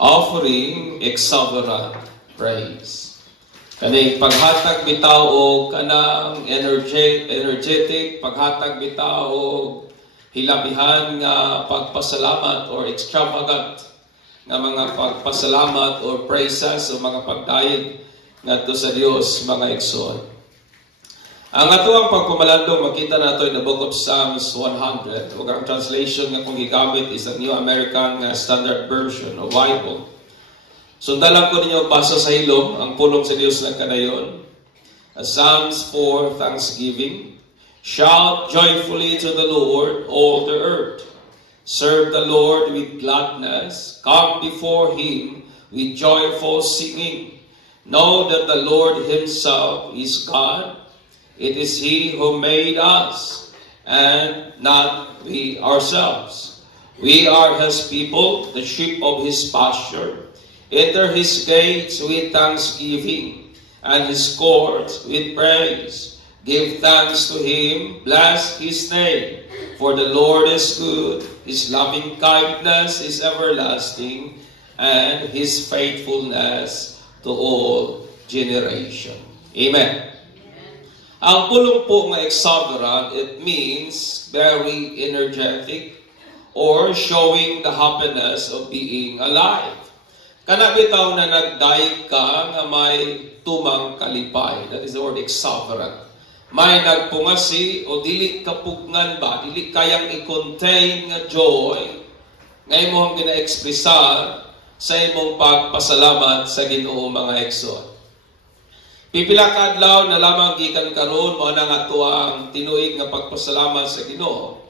offering exuberant praise. Kani paghatag bitaw og kanang energetic, paghatag bitaw og hilabihan nga pagpasalamat or extravagant nga mga pagpasalamat or praises o mga pagdayeg ngadto sa Dios, mga igsoon. Ang atuang pagpumalandong makita nato in the book of Psalms 100, ug ang translation nga kung gigamit is the New American Standard Version o Bible. Sundalan ko ninyo basa sa hilom ang pulong sa Dios ng kadayon. Psalms 4, Thanksgiving. Shout joyfully to the Lord, all the earth. Serve the Lord with gladness. Come before Him with joyful singing. Know that the Lord Himself is God. It is He who made us, and not we ourselves. We are His people, the sheep of His pasture. Enter His gates with thanksgiving, and His courts with praise. Give thanks to Him, bless His name. For the Lord is good, His loving kindness is everlasting, and His faithfulness to all generation. Amen. Ang pulong po nga exuberant, it means very energetic or showing the happiness of being alive. Kanabitaw na nagdaig ka nga may tumang kalipay. That is the word exuberant. May nagpungasi o dili kapugngan ba, dili kayang i-contain nga joy nga imong gina-ekspresar sa imong pagpasalamat sa Ginoo, mga igsoon. Pipila ka adlaw na lamang gikan karon mo nang atuang tinuig nga pagpasalamat sa Ginoo.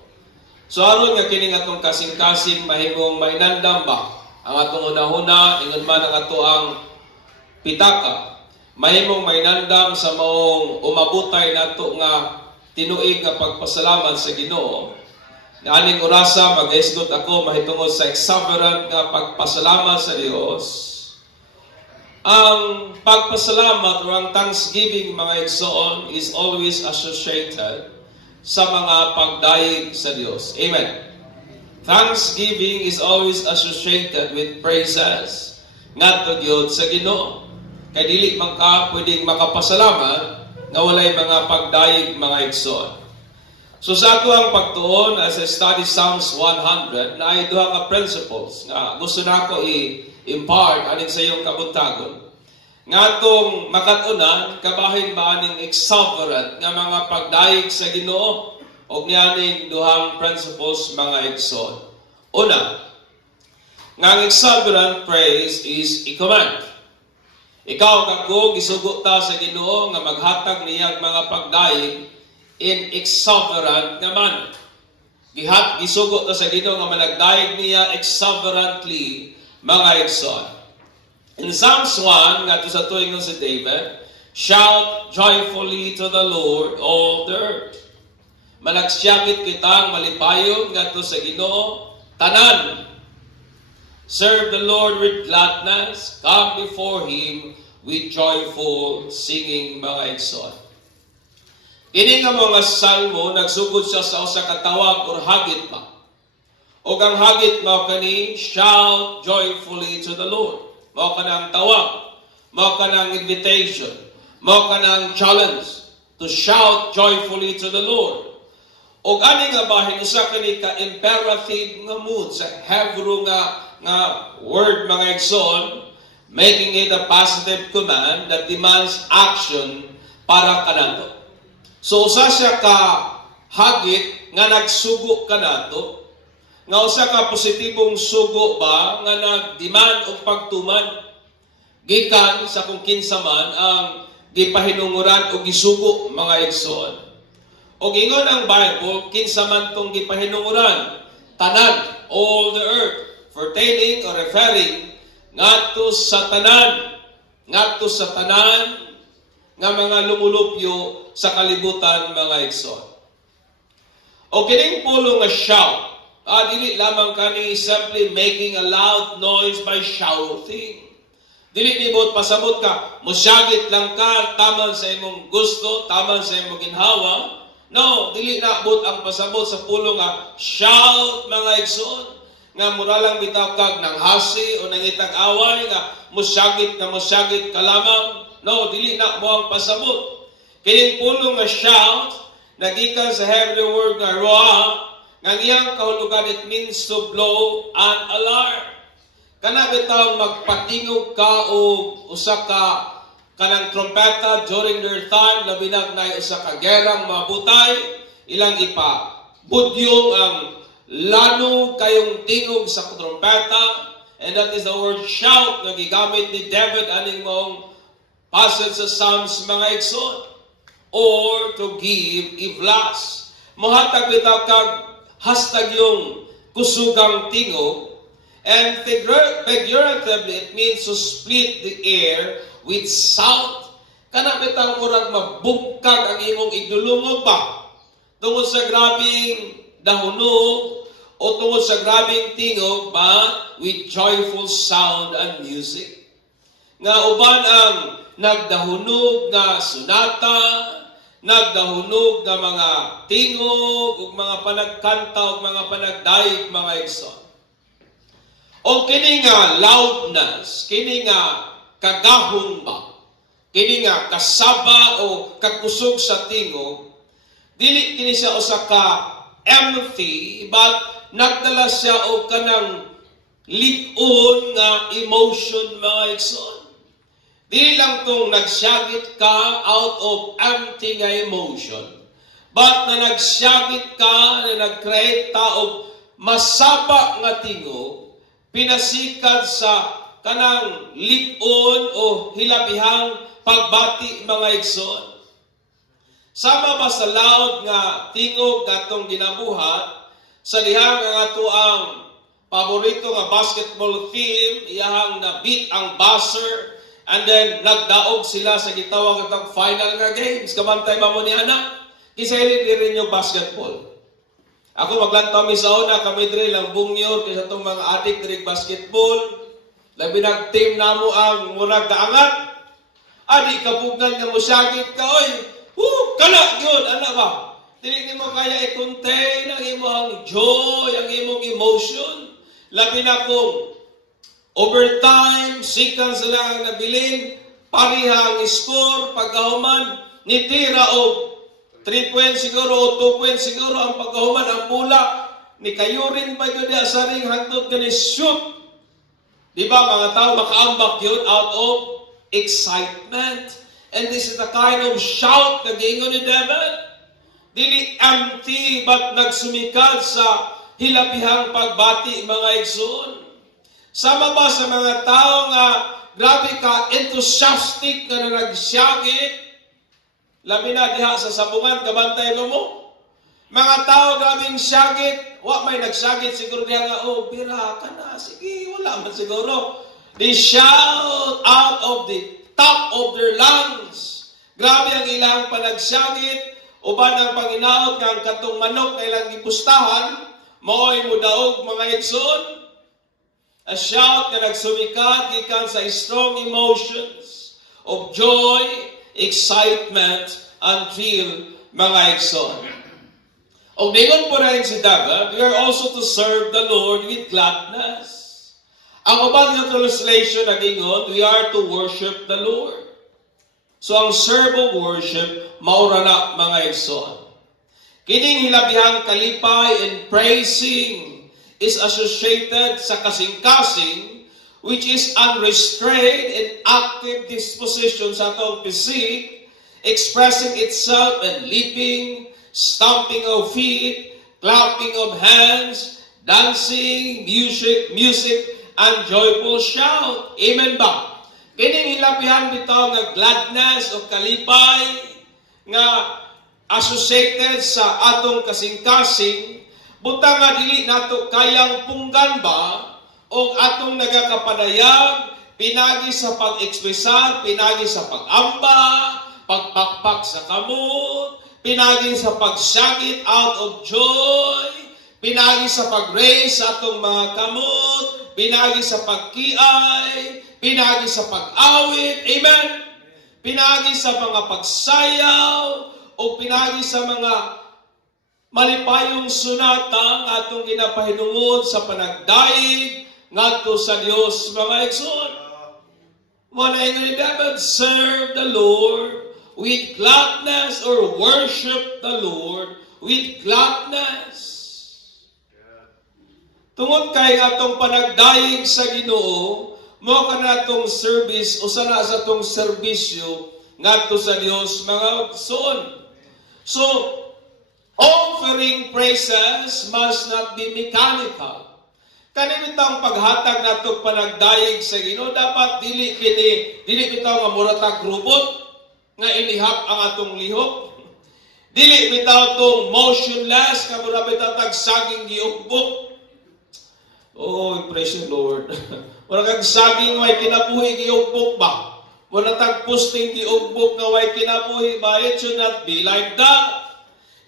So aron nga kini atong kasing-kasing mahimong mainandam ba ang atong una-una ingon man ang atuang pitaka, mahimong mainandam sa maong umabutay nato nga tinuig nga pagpasalamat sa Ginoo. Aning orasa mag-isgot ako mahitungod sa exuberant nga pagpasalamat sa Dios. Ang pagpasalamat o ang thanksgiving, mga igsoon, is always associated sa mga pagdaig sa Dios. Amen. Thanksgiving is always associated with praises ngadto gyud sa Ginoo. Kay dili man ka pwedeng makapasalamat na walay mga pagdaig, mga igsoon. So sa ato ang pagtuon as I study Psalms 100, na ay duha ka principles nga gusto nako i-impart aning sa iyong kabuntagon. Nga atong makatunan kabahin ba aning exuberant nga mga pagdaig sa Ginoo og nianing duhang principles, mga igsoon. Una, nga ang exuberant praise is a command. Ikaw kako gisugo ta sa Ginoo nga maghatag niya mga pagdaig in exuberant nga manner. Gisugo ta sa Ginoo nga managdaig niya exuberantly, mga igsoon. In Psalms 1 nga sa tuingon si David, shout joyfully to the Lord, all the earth. Managsyagit kitang malipayon ngadto sa Ginoo tanan. Serve the Lord with gladness, come before Him with joyful singing, mga igsoon. Ini nga mga salmo nagsugod siya sa usa ka tawag or hagit ba. O ang hagit mao kani shout joyfully to the Lord. Mao kanang tawag, mao kanang invitation, mao kanang challenge to shout joyfully to the Lord. O ani nga bahin usa kani ka imperative nga mood sa Hebrew nga word, mga igsoon, making it a positive command that demands action para kanato. So usa siya ka hagit nga nagsugo kanato, nga usa ka positibong sugo ba nga nagdemand og pagtuman gikan sa kung kinsa man ang gipahinunguran o gisugo, mga igsoon. O ingon ang Bible, kinsa man tong gipahinunguran, tanan, all the earth, pertaining or referring ngadto sa tanan nga mga lumulupyo sa kalibutan, mga igsoon. O kining pulong nga shout, dili lamang kani simply making a loud noise by shouting. Dili nibot pasabot ka, musyagit lang ka, taman sa imong gusto, taman sa imong ginhawa. No, dili na abot ang pasabot sa pulong nga shout, mga igsoon. nga mura lang bitaw kag nang hasi o nangitag away nga musyagit ka lamang. No, dili na mo ang pasabot. Kining pulong nga shout nagikan sa Hebrew word nga roa, nga iyang kahulugan it means to blow an alarm. Kana bitaw magpatingog ka o usa ka kanang trompeta during their time, labi na usa ka gerang mabutay, ilang ipa budyong ang lano kayong tingog sa trompeta, and that is the word shout nga gigamit ni David aning mong passage sa Psalms mga igsoon. Or to give iblas. Mohatag bitaw kag hastag yung kusugang tingog. And figuratively, it means to split the air with sound. Kana bitaw murag mabugkag ang imong igdulungog ba? Tungod sa grabing dahunog o tungod sa grabing tingog ba? With joyful sound and music. Nga uban ang nagdahunog nga sunata, nagdahunog nga mga tingog, ug mga panagkanta, ug mga panagdaig, mga igsoon. O kini nga loudness, kini nga kagahong ba, kini nga kasaba o kakusog sa tingog, dili kini siya usa ka empty, but nagdala siya o kanang lik-on nga emotion, mga igsoon. Di lang itong nagsyagit ka out of empty nga emotion. But na nagsyagit ka, na nag-create ta og masaba nga tingog, pinasikad sa kanang lig-on o hilabihang pagbati, mga igsoon. Sama ba sa loud nga tingog katong ginabuhat, sa dihang nga ato ang paborito nga basketball team, iyahang na-beat ang buzzer, and then, nagdaog sila sa gitawag at final nga games. Kamantay ba mo ni anak? Kisailit rin yung basketball. Ako maglantaw mi sa una, kami diri lang bungyor, kaysa itong mga adik diri basketball. Labi nag-team na mo ang murag kaangat. Adi, kapugan nga mo syagit ka, oy. Kala, yun, ano ba? Dili mo kaya i-contain ang imong joy, ang imong emotion. Labi na kung overtime, seconds lang nabilin, pariha ang score, pagkahuman, nitira o 3 points siguro o 2 points siguro ang pagkahuman, ang pula, ni kayurin pa yun niya sa ring hangtod ka ni shoot. Diba, mga tao makaambak yun out of excitement. And this is the kind of shout na gingon ni David. Dili empty, but nagsumikad sa hilabihang pagbati, mga igsoon. Sama ba sa mga tao nga grabe ka enthusiastic na nagsyagit? Labi na diha sa sabungan, kabantay mo. Mga tao grabing syagit, wa may nagsyagit siguro diha nga, oh, bira ka na, sige, wala man siguro. They shout out of the top of their lungs. Grabe ang ilang panagsyagit, uban ang panginaot nga ang katong manok na ilang ipustahan, maoy mudaog, mga igsoon. A shout na nagsumikat gikan sa strong emotions of joy, excitement, and thrill, mga igsoon. O ningon po rin si David, we are also to serve the Lord with gladness. Ang ubang na translation na gingon, we are to worship the Lord. So ang serve of worship, maura na, mga igsoon. Kining hilabihang kalipay and praising is associated sa kasing-kasing, which is unrestrained and active disposition sa atong physique, expressing itself in leaping, stamping of feet, clapping of hands, dancing, music, and joyful shout. Amen ba? Kining hilabihan bitaw nga gladness o kalipay nga associated sa atong kasing-kasing, buta nga dili nato kayang punggan ba o atong nagakapadayag pinagi sa pag-ekspresar, pinagi sa pag-amba, pagpakpak sa kamot, pinagi sa pagsagit out of joy, pinagi sa pag-raise sa atong mga kamot, pinagi sa pagkiay, pinagi sa pag-awit, amen? Pinagi sa mga pagsayaw, o pinagi sa mga malipayong sunata nga atong ginapahinungod sa panagdaig ngadto sa Dios mga igsoon. When I David serve the Lord with gladness or worship the Lord with gladness. Tungod kay atong panagdaig sa Ginoo, mo kanatong service o sana sa atong serbisyo ngadto sa Dios mga igsoon. So, offering praises must not be mechanical. Kanimutang paghatag nato panagdaig sa Ginoo dapat dili bitaw nga muratag robot nga inihap ang atong lihok. Dili bitaw tong motionless nga mura bitaw tag saging giugbok. Oh, praise the Lord. Wala kag saging way kinabuhi giugbok ba? Wala tag posting giugbok nga way kinabuhi ba? It should not be like that.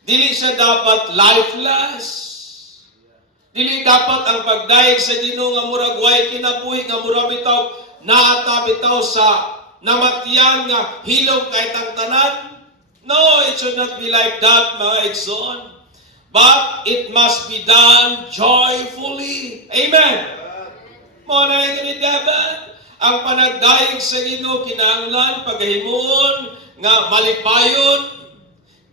Dili siya dapat lifeless. Dili dapat ang pagdaig sa Ginoo nga murag way kinabuhi nga mura bitaw naata bitaw sa namatyan nga hilom kahit ang tanan. No, it should not be like that mga igsoon. But it must be done joyfully. Amen. Mo na ni David, ang panagdaig sa Ginoo kinahanglan pagahimuon nga malipayon,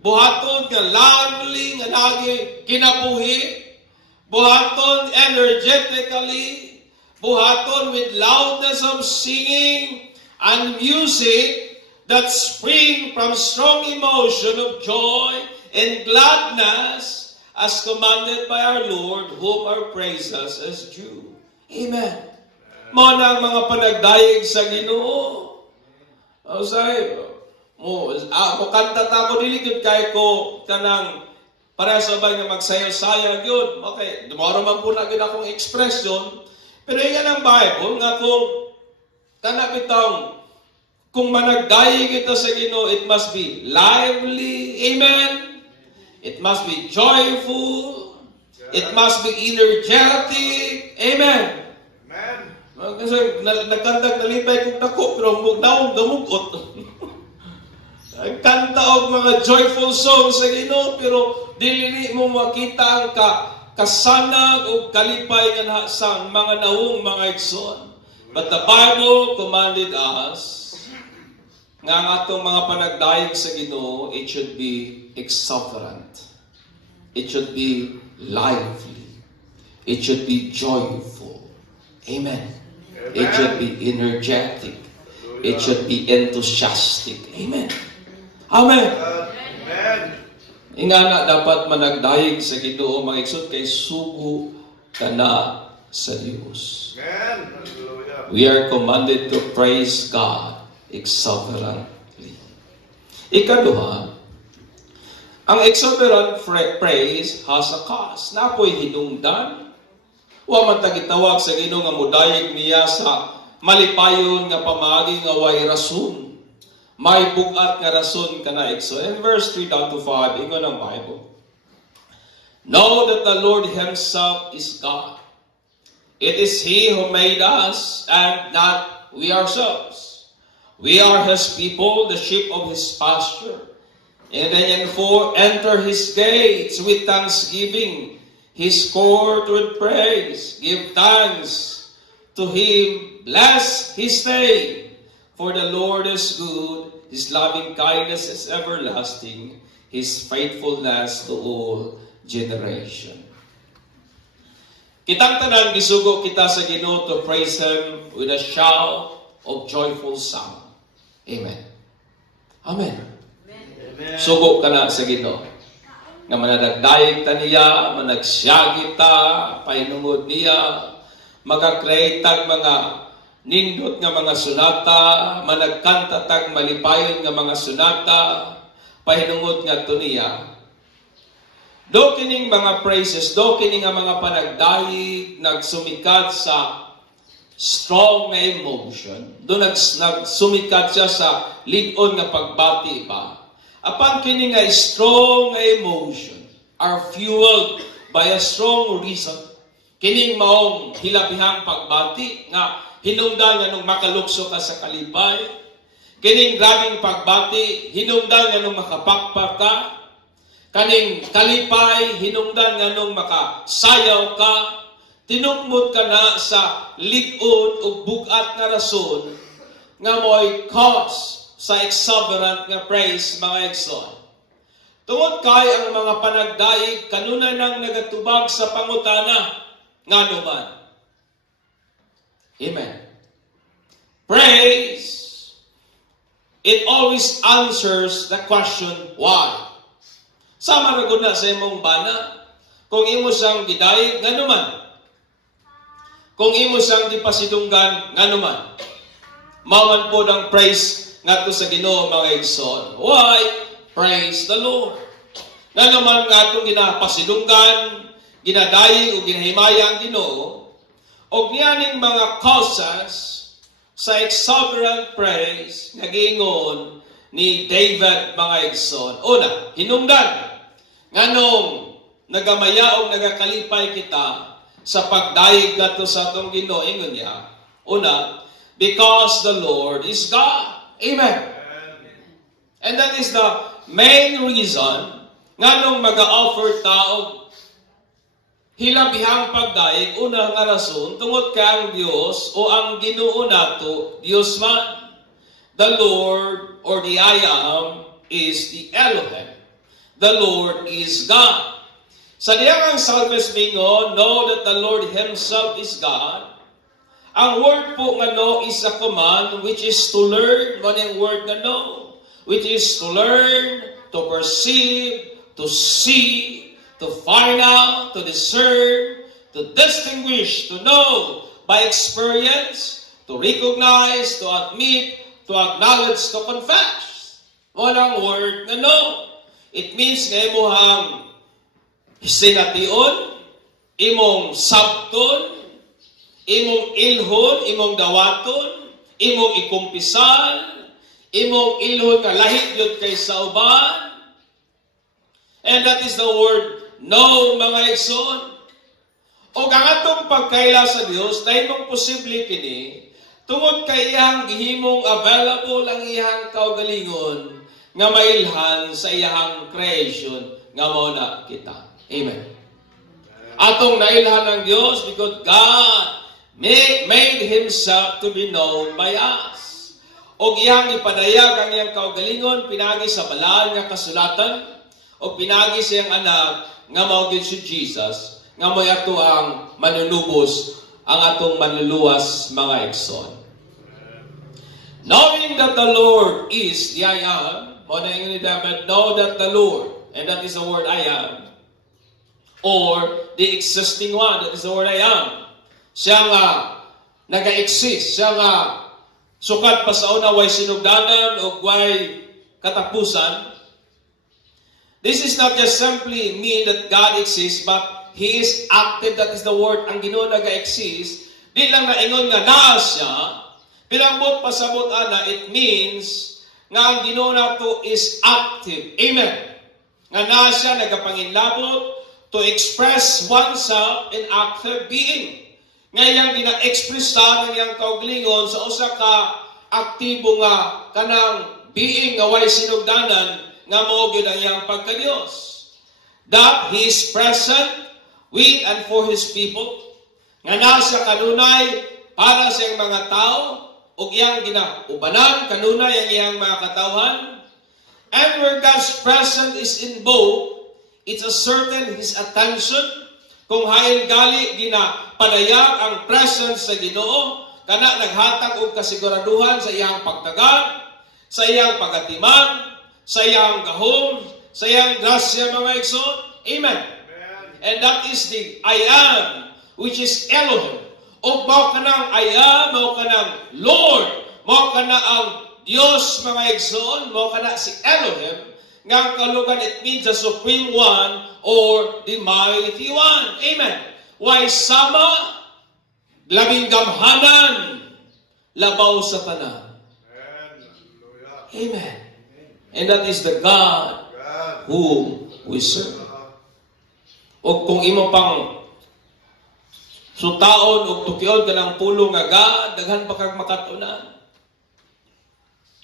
buhaton nga lively nga nagi kinabuhi. Buhaton energetically, buhaton with loudness of singing and music that spring from strong emotion of joy and gladness as commanded by our Lord, whom our praises is due. Amen. Mo na ang mga panagdaig sa Ginoo. Kanta ta ko dili gud kay ko kanang para sa ba nga magsayo-sayo yun. Okay, dumaro man po na gid akong expression. Pero yan ang Bible nga kung kanapitang kung managdaig ito sa Ginoo, it must be lively. Amen. It must be joyful. It must be energetic. Amen. Amen. Kasi nagkandag nalipay kong dako, pero damugot. Kanta og mga joyful songs sa Ginoo, pero dili mo makita ang kasanag o kalipay nga sa mga naong mga igsoon. But the Bible commanded us nga ang atong mga panagdaig sa Ginoo, it should be exuberant. It should be lively. It should be joyful. Amen. It should be energetic. It should be enthusiastic. Amen. Amen. Amen. Ingana dapat managdaig sa Ginoo mga igsoon kay sugo kana sa Dios. We are commanded to praise God exuberantly. Ikaduha, ang exuberant praise has a cause. Napoy hinungdan. Wa man ta gitawag sa Ginoo nga mudayeg niya sa malipayon nga pamaagi nga way rason. May bugat nga rason kana igsoon. In verse 3 down to 5, ingon ang Bible. Know that the Lord Himself is God. It is He who made us and not we ourselves. We are His people, the sheep of His pasture. And then 4, enter His gates with thanksgiving, His court with praise. Give thanks to Him, bless His name. For the Lord is good, His loving kindness is everlasting, His faithfulness to all generation. Kitang tanan gisugo kita sa Ginoo to praise Him with a shout of joyful sound. Amen. Amen. Amen. Sugo ka na sa Ginoo. Nga manadagdayeg ta niya, managsyagi ta, pahinungod niya, magka-create tag mga nindot nga mga sunata, managkanta tag malipayon nga mga sunata, pahinungod nga to niya. Do kining mga praises, do kining nga mga panagdaig nagsumikat sa strong na emotion. Do nagsumikat siya sa lig-on nga pagbati ba. Apan kining nga strong na emotion are fueled by a strong reason. Kining maong hilabihang pagbati nga hinungdan nga nung makalukso ka sa kalipay. Kining grabing pagbati hinungdan nga nung makapakpak ka. Kaning kalipay, hinungdan nga nung makasayaw ka, tinukmod ka na sa ligon o bugat nga rason, nga mo'y cause sa exuberant nga praise, mga igsoon. Tungod kay ang mga panagdaig, kanunay nang nagatubag sa pangutana, nga naman. Amen. Praise, it always answers the question, why? Sama ra gud na sa imong bana, kung imo siyang gidayeg, nga naman. Kung imo siyang gipasidunggan, nga naman. Maman po ng praise ngadto sa Ginoo, mga igsoon. Why? Praise the Lord. Nga naman nga itong ginapasidunggan, ginadayeg o ginahimaya ang Ginoo, o niyaning mga causes sa exuberant praise nga giingon ni David, mga igsoon. Una, hinungdan nganong nagamaya o nagakalipay kita sa pagdayeg ngadto sa atong Ginoo, ingon niya. Una, because the Lord is God. Amen. And that is the main reason nganong mag-offer tao hilabihang pagdayeg. Una nga rason, tungod ka ang Dios o ang Ginoo nato, Dios man. The Lord or the I am is the Elohim. The Lord is God. Sa diyang ang Psalmist mingon, know that the Lord Himself is God. Ang word po nga no is a command which is to learn. Ano yung word nga no? Which is to learn, to perceive, to see, to find out, to discern, to distinguish, to know by experience, to recognize, to admit, to acknowledge, to confess. Walang word na no. It means nga imuhang sination, imong sabton, imong ilhon, imong dawaton, imong ikumpisal, imong ilhon nga lahit yun kay sa uban. And that is the word no, mga igsoon. O ang atong pagkaila sa Dios, tayo mong posible kini, tungod kay iyang gihimong available ang iyang kaugalingon nga mailhan sa iyang creation nga mao na kita. Amen. Atong nailhan ng Dios because God made Himself to be known by us. O iyang ipadayag ang iyang kaugalingon pinagi sa balaan nga kasulatan o pinagi sa iyang anak nga mao gid si Jesus nga mo'y ato ang manunubos ang atong manluluwas, mga igsoon. Knowing that the Lord is the I am, mo na ni David, know that the Lord, and that is the word I am, or the existing one, that is the word I am. Siya nga naga-exist, siya nga sukat pa sa una, way sinugdanan o way katapusan. This is not just simply mean that God exists, but He is active, that is the word, ang Ginoo naga-exist. Di lang naingon nga naa siya, bilambot pasabot ana, it means nga ang Ginoo nato is active. Amen. Nga naa siya nagapanginlabot to express oneself in active being. Nga iyang gina-expressa ng iyang kaugalingon sa usa ka aktibo nga kanang being nga way sinugdanan nga mao gyud ang iyang pagka-Dios. That He is present with and for His people. Nga nasa kanunay para sa iyang mga tao o iyang ginaubanan kanunay ang iyang mga katawhan. And where God's presence is invoked, it's a certain His attention. Kung hayon gali ginapadayag ang presence sa Ginoo, kana naghatag og kasiguraduhan sa iyang pagtagad, sa iyang pagatiman, sa iyang gahom, sa iyang grasya, mga igsoon. Amen. And that is the I am, which is Elohim. O mao kanang I am, mao kanang Lord, mao kana ang Dios, mga igsoon, mao kana si Elohim. Nga ang kalugan, it means the Supreme One or the Mighty One. Amen. Why sama, labing gamhanan, labaw sa tanan. Amen. And that is the God whom we serve. O kung imo pang sutaon o tukion ka ng pulong nga God, daghan pa kag makatunan.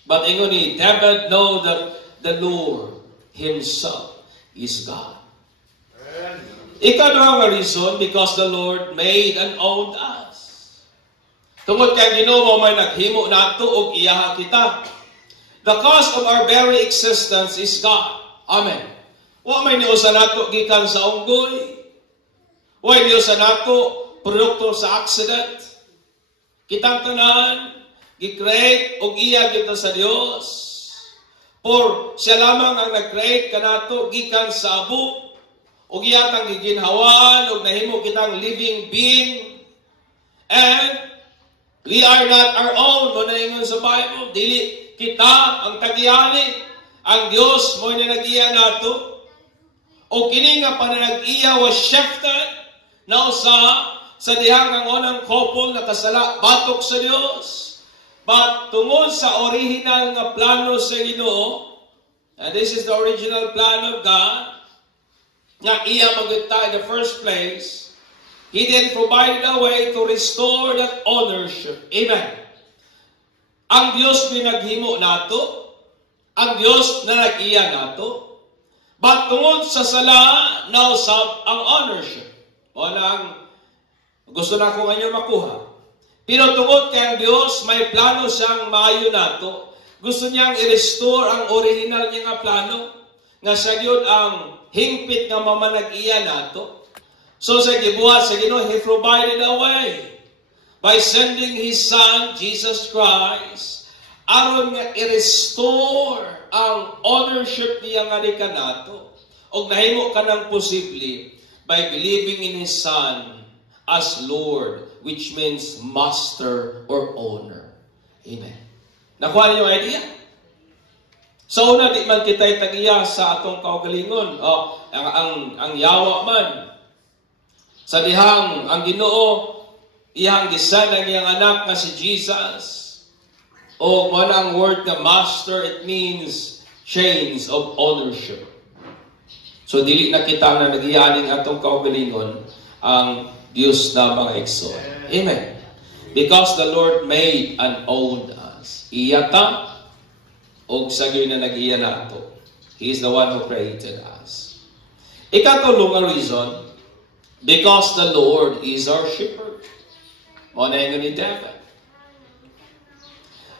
But ingon ni David, know that the Lord Himself, is God. Ikaduha nga reason, because the Lord made and owned us. Tungod kay Ginoo may naghimo nato og iyaha kita. The cause of our very existence is God. Amen. Wa may niusa nato gikan sa unggoy. Wa niusa nato produkto sa accident. Kitang tanan gi-create og iya kita sa Dios. For siya lamang ang nag-create kanato gikan sa abo. Og iya tang giginhawan og nahimo kitang living being. And we are not our own. Mo na ingon sa Bible, dili kita ang tagiyani. Ang Dios mo na nag-iya nato. O kini nga pananag-iya was shifted na usa sa dihang ang unang couple na kasala batok sa Dios. But tungod sa original nga plano sa Ginoo, and this is the original plan of God, nga iya magita in the first place, He then provided a way to restore that ownership. Amen. Ang Dios pinaghimo nato, ang Dios na nag-iya nato, but tungod sa sala, nausap ang ownership. O lang, gusto na ko ngayon makuha. Pero tungod kay ang Dios, may plano siyang maayo nato. Gusto niyang i-restore ang original niya nga plano, nga siya yun ang hingpit nga mamanag-iya nato. So sa gibuhat sa Ginoo, He provided a way by sending His Son, Jesus Christ, aron nga i-restore ang ownership niya nga ka nato. O nahimo ka ng posible by believing in His Son as Lord, which means master or owner. Amen. Nakuha niyo ang idea? So una, di man kita'y tagiya sa atong kaugalingon. Ang yawa man. Sa dihang, ang Ginoo, iyang gisan ang iyang anak na si Jesus. O wala ang word na master, it means chains of ownership. So dili na kita na nagiyaning atong kaugalingon ang Diyos na mga igsoon. Amen. Because the Lord made and owned us. Iyata, og sagyo na nag-iya nato. He is the one who created us. Ikatulong nga reason, because the Lord is our shepherd. Mo na yung ni David.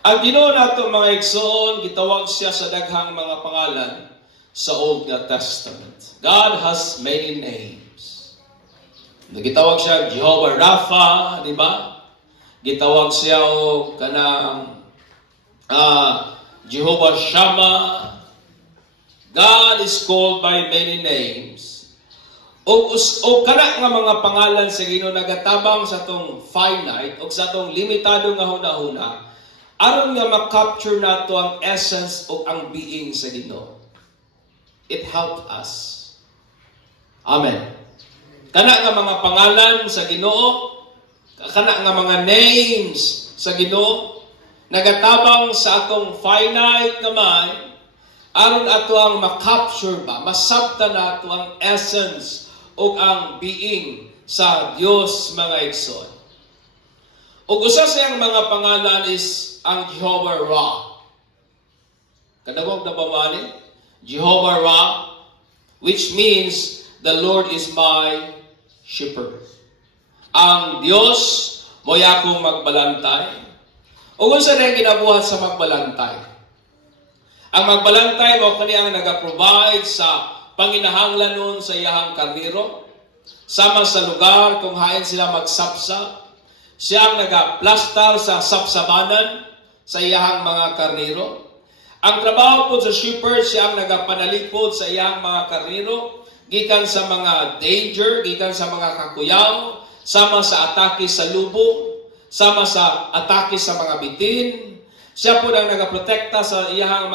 Ang Ginoo nato mga igsoon, gitawag siya sa daghang mga pangalan sa Old Testament. God has many names. Gitawag siya Jehovah Rapha, di ba? Gitawag siya o kanang Jehovah Shammah. God is called by many names. O kana nga mga pangalan sa Ginoo nagatabang sa tong finite o sa tong limitado nga hunahuna, aron nga ma-capture nato ang essence o ang being sa Ginoo. It helped us. Amen. Kana nga mga pangalan sa Ginoo, kana nga mga names sa Ginoo, nagatabang sa atong finite naman, aron ato ang ma-capture ba, masabta nato ang essence o ang being sa Dios mga igsoon. Ug usa sa iyang mga pangalan is ang Jehovah Ra. Kadagog na ba mali? Jehovah Ra, which means the Lord is my shepherd. Ang Dios mo'y akong magbalantay. O kung saan ang ginabuhat sa magbalantay? Ang magbalantay mo kaniyang nag-provide sa panginahanglan nun sa iyahang karniro. Sama sa lugar kung hain sila magsapsap. Siyang nag-plastar sa sapsabanan sa iyahang mga karniro. Ang trabaho po sa shepherd, siyang nagapanalipod sa iyahang mga karniro. Gikan sa mga danger, gikan sa mga kakuyaw, sama sa atake sa lubong, sama sa atake sa mga bitin. Siya po ang nagaprotekta sa iyahang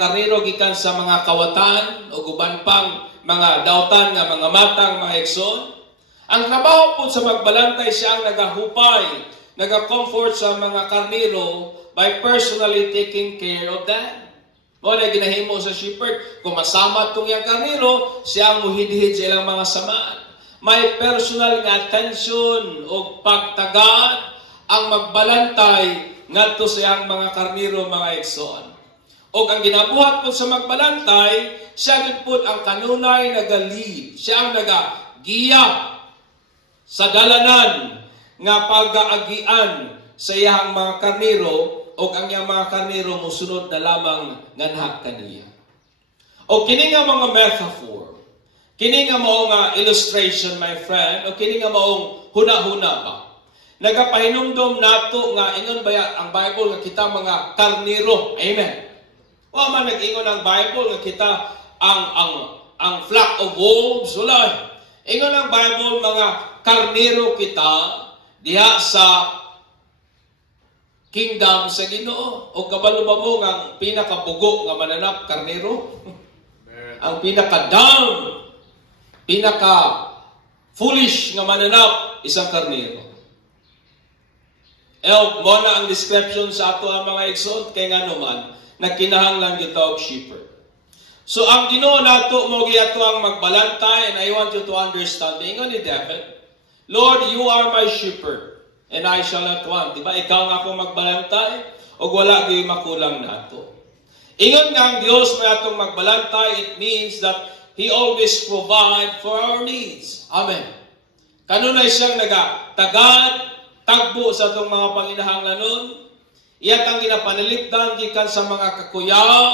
karniro gikan sa mga kawatan o guban pang mga dautan nga mga matang mga igsoon. Ang trabaho po sa magbalantay siya ang nagahupay, nagacomfort sa mga karniro by personally taking care of them. Wala ginahimo sa shepherd, kung masama itong yung karniro, siya ang muhidhid sa ilang mga samaan. May personal nga attention o pagtagad ang magbalantay ngadto sa iyang mga karniro mga igsoon. O ang ginabuhat po sa magbalantay, siya gid po ang kanunay naga-lead. Siya ang naga-giya sa dalanan nga pag-aagian sa iyang mga karnero o ang iyang mga karnero musunod na lamang nganha kaniya. O kini nga mga metaphor, kini nga mao nga illustration, my friend, o kini nga maong huna-huna ba? Nagapahinumdom nato nga ingon ba ang Bible nga kita mga karnero. Amen. Wa man nag-ingon ang Bible nga kita ang flock of wolves. Wala. Ingon ang Bible mga karnero kita diha sa kingdom sa Ginoo. O kabalo ba mo nga ang pinakabugo nga mananap karnero? Ang pinaka-dumb, pinaka-foolish nga mananap isang karnero. Mo na ang description sa ato ang mga igsoon kay nga naman nagkinahanglan kita og shepherd. So ang Ginoo nato mo giato ang magbalantay, and I want you to understand ingon ni David, Lord, you are my shepherd and I shall not want. Diba ikaw nga akong magbalantay ug wala gyud makulang nato. Ingon nga ang Dios may atong magbalantay, it means that He always provide for our needs. Amen. Kanunay siyang nagatagad tagbo sa atong mga panginahanglanon. Iyat ang ginapanaligdan gikan sa mga kakuyaw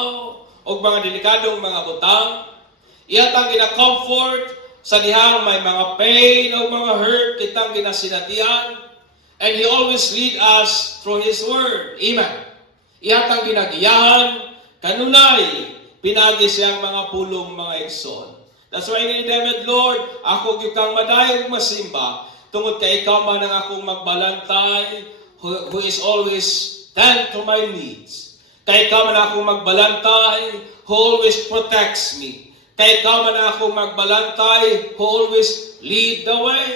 o mga delikadong mga butang. Iyat ang gina-comfort sa dihang may mga pain o mga hurt kitang ginasinatian. And He always lead us through His Word. Amen. Iyat ang ginagiyahan, kanunay, pinagi siyang mga pulong mga igsoon. That's why ni David, Lord, ako gyud madayog masimba, tungod kay ikaw man ang akong magbalantay, who is always tend to my needs. Kay ikaw man akong magbalantay, who always protects me. Kay ikaw man akong magbalantay, who always lead the way.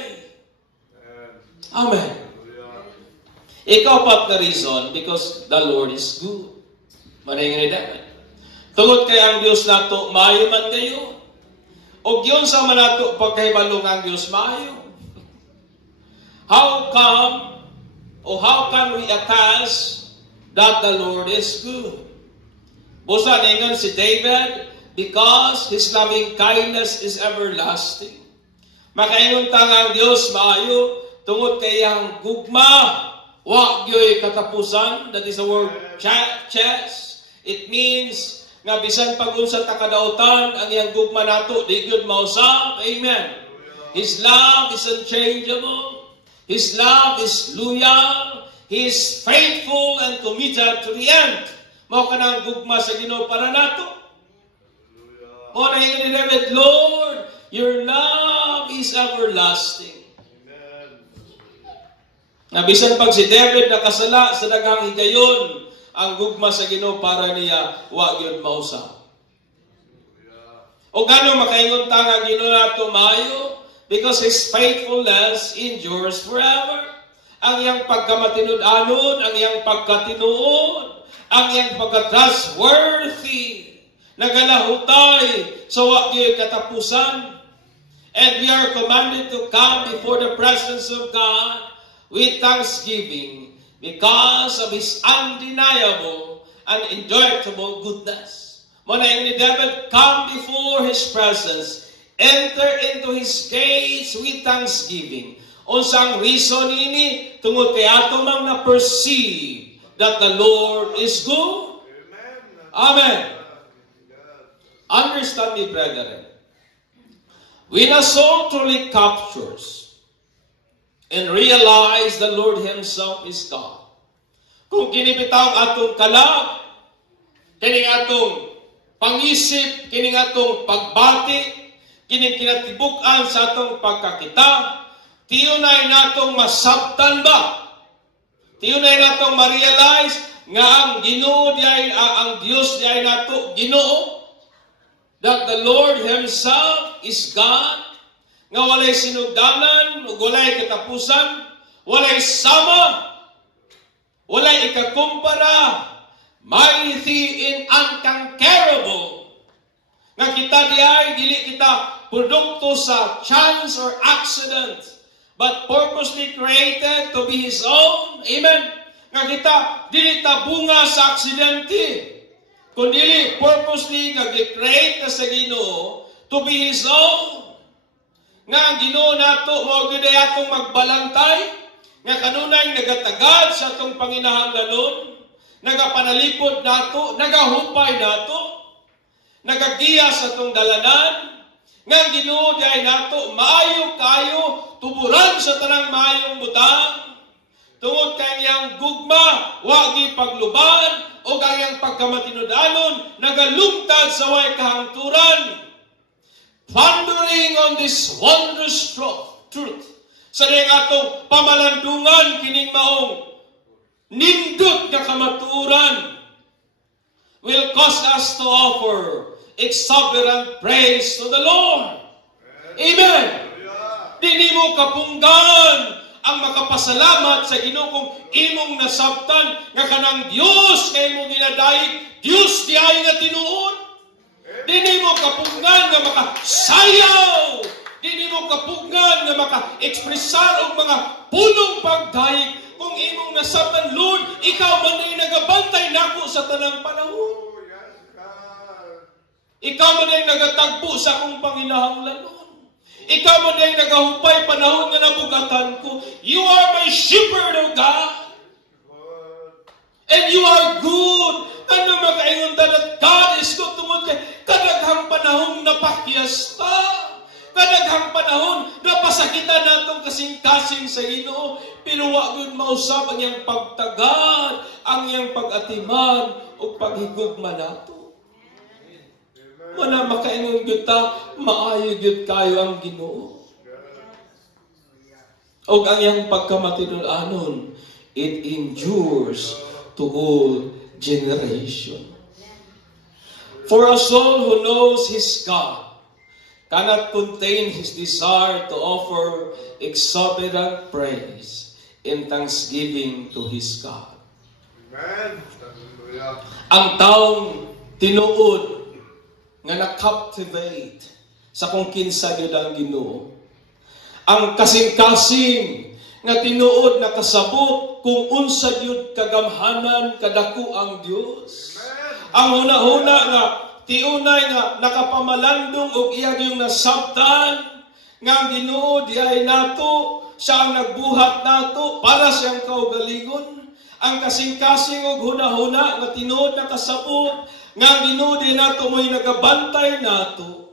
Amen. Ikaw pa the reason, because the Lord is good. Maningin ni David. Tungod kay ang Dios nato maayo man kayo. O giyon sa man nato pagkahibalo nga ang Dios maayo. How can we attest that the Lord is good? Busa ningon si David, because His loving kindness is everlasting. Makaingon ta nga ang Dios maayo tungod kay ang gugma wa gyoy katapusan. That is the word chess. It means nga bisan pag-unsa ta kadautan ang iyang gugma nato di gyud mausab. Amen. His love is unchangeable. His love is loyal. He is faithful and committed to the end. Mao kanang gugma sa Ginoo para nato. Mo na ni David, Lord, your love is everlasting. Amen. Nabisan pag si David nakasala sa daghang higayon, ang gugma sa Ginoo para niya wa gyud mausab. O gano makaingon ta nga Ginoo nato maayo, because His faithfulness endures forever. Ang iyang pagkamatinud-anon, ang iyang pagkatinuod, ang iyang pagka-trustworthy, nagalahutay sa wa gyud katapusan. And we are commanded to come before the presence of God with thanksgiving because of His undeniable and indubitable goodness. Muna ni David, come before His presence, enter into His gates with thanksgiving. Unsang reason ini tungod kay ato mang na-perceive that the Lord is good. Amen. Understand me, brethren. When a soul truly captures and realize the Lord Himself is God, kung kinibitaw atong kalab, kining atong pangisip, kining atong pagbati, kining kinatibuk-an sa atong pagkakita, tiyunay natong masabtan ba? Tiyunay natong ma-realize nga ang Ginoo diay ang Dios diay nato Ginoo, that the Lord Himself is God, nga walay sinugdanan ug walay katapusan, walay sama, walay ikakumpara, mighty and unconquerable. Nga kita diay dili kita produkto sa chance or accident, but purposely created to be His own. Amen. Nga kita dili ta bunga sa aksidente. Kundi purposely nga gi-create na sa Ginoo to be His own. Nga ang Ginoo nato mao gyud atong magbalantay, nga kanunay nagatagad sa atong panginahanglanon, nagapanalipod nato, nagahupay nato, nagagiya sa atong dalanan, nga ang Ginoo diay nato maayo kayo tuburan sa tanang maayong butang. Tungod kanyang gugma, wagi pagluban, o kanyang pagkamatinudanon, nagalungtad sa way kahangturan. Pondering on this wondrous truth, sa diyang atong pamalandungan kining maong nindot nga kamaturan will cause us to offer exuberant praise to the Lord. Amen. Dili mo kapunggan ang makapasalamat sa Ginoo kung imong nasabtan nga kanang Dios kay imong ginadayeg, Dios di ay nga tinuod. Dili mo kapunggan nga makasayaw, dili mo kapunggan nga maka-ekspresar og mga punong pagdayeg kung imong nasabtan, Lord, ikaw man ay nagabantay nako sa tanang panahon. Ikaw man ay nagatagpo sa akong panginahanglanon. Ikaw man ay nagahupay panahon nga nabugatan ko. You are my shepherd, O God. And you are good. Ano makaingon that God is good tungod kay kadaghang panahon napakyasta. Kadaghang panahon napasakitan natong kasing-kasing sa Ginoo. Pero wa gyud mausab ang iyang pagtagad, ang iyang pag-atiman o paghigugma nato. Wala makaingon gyud ta, maayo gyud kayo ang Ginoo. Og ang iyang pagkamatinud-anon, it endures to all generation. For a soul who knows his God cannot contain his desire to offer exuberant praise in thanksgiving to his God. Amen. Ang taong tinuod nga na-captivate sa kung kinsa gyud ang Ginoo. Ang kasing-kasing nga tinuod na kasabot kung unsa gyud kagamhanan kadako ang Dios. Ang huna-huna nga tiunay nga nakapamalandong og iya gyud nasabtan nga ang Ginoo diay nato, siya ang nagbuhat nato para siyang kaugalingon. Ang kasing-kasing og huna-huna nga tinuod na kasabot nga ang Ginoo di nato mo'y nagabantay nato,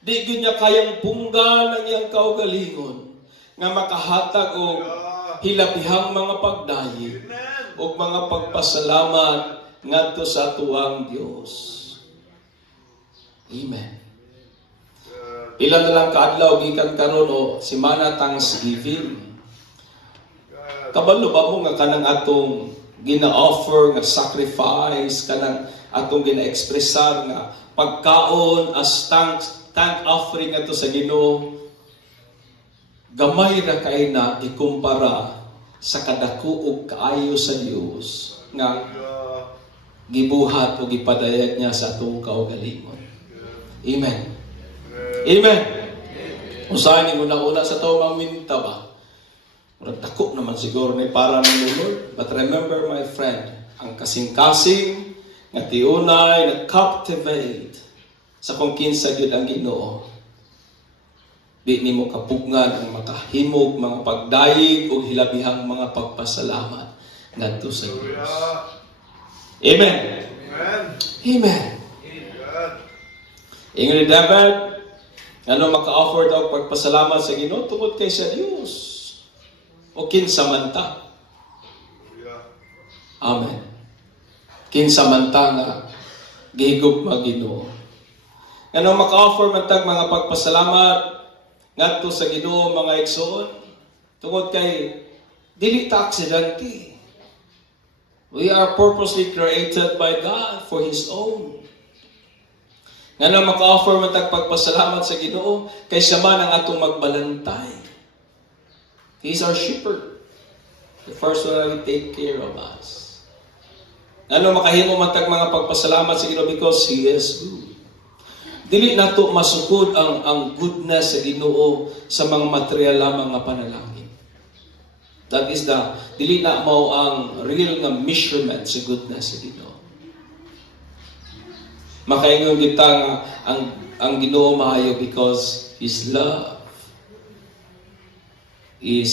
di gyud niya kayang punggan ang iyang kaugalingon nga makahatag og hilabihang mga pagdayeg og mga pagpasalamat ngadto sa atuang Dios. Amen. Ilan na lang kaadlaw gikan karon o Semana Thanksgiving. Kabalo ba mo nga kanang atong gina-offer nga sacrifice, kanang atong gina-expressar nga pagkaon as thank offering ato sa Ginoo, gamay ra kay na ikumpara sa kadako ug kaayo sa Dios nga gibuhat o gipadayag niya sa atong kaugalingon. Amen. Amen. Usahay ni una-una sa tao maminta ba? Murag dako naman siguro ni para ng Lord. But remember, my friend, ang kasing-kasing nga tiunay na captivate sa kung kinsa gyud ang Ginoo. Di nimo kapugnan ang makahimog mga pagdayeg ug hilabihang mga pagpasalamat ngadto sa Dios. Amen. Amen. Amen. Ingrid David, ano maka-offer daw pagpasalamat sa Ginoo tungod kay sa Dios. O kinsa man ta. Amen. Kinsa man ta nga gihigugma Ginoo. Ano maka-offer man tag mga pagpasalamat ngadto sa Ginoo mga igsoon tungod kay dili ta aksidente. We are purposely created by God for His own. Nga maka-offer man tag pagpasalamat sa Ginoo kay siya man ang atong magbalantay. He's our shepherd. The first one will take care of us. Nga makahimo man tag mga pagpasalamat sa Ginoo because He is good. Dili nato masukod ang goodness sa Ginoo sa mga material lamang nga panalangin. That is dili na mao ang real nga measurement sa goodness sa Ginoo. Makaingon kita nga ang Ginoo maayo because His love is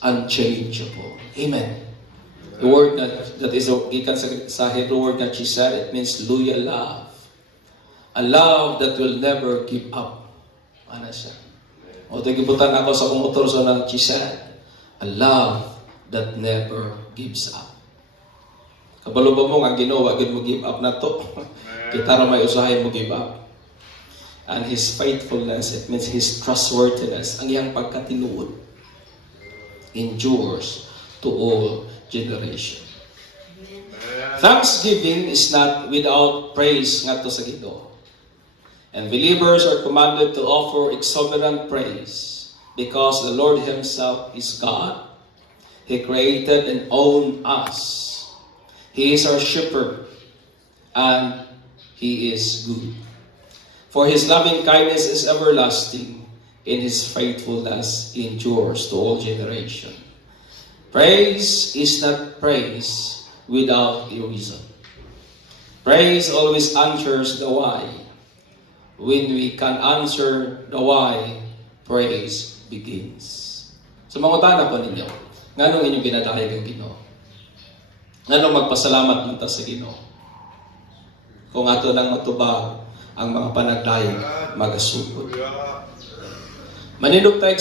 unchangeable. Amen. The word that is gikan sa Hebrew word na chesed, it means loyal love. A love that will never give up. Ano siya? O tigibutan ako sa kumutor sa ng chesed. A love that never gives up. Kabalo ba mo nga Ginoo, wag mo give up na to. Kita ra may usahay mo give up. And His faithfulness, it means His trustworthiness, ang iyang pagkatinuod, endures to all generation. Thanksgiving is not without praise ngadto sa Ginoo. And believers are commanded to offer exuberant praise because the Lord Himself is God. He created and owned us. He is our shepherd and He is good. For His loving kindness is everlasting, and His faithfulness endures to all generation. Praise is not praise without a reason. Praise always answers the why. When we can answer the why, praise begins. So mangutana po ninyo, nganong inyong ginadayag ang Ginoo? Nganong magpasalamat mo ta sa Ginoo? Kung ato lang matubag ang mga panagdayag magasugod. Manindog tayo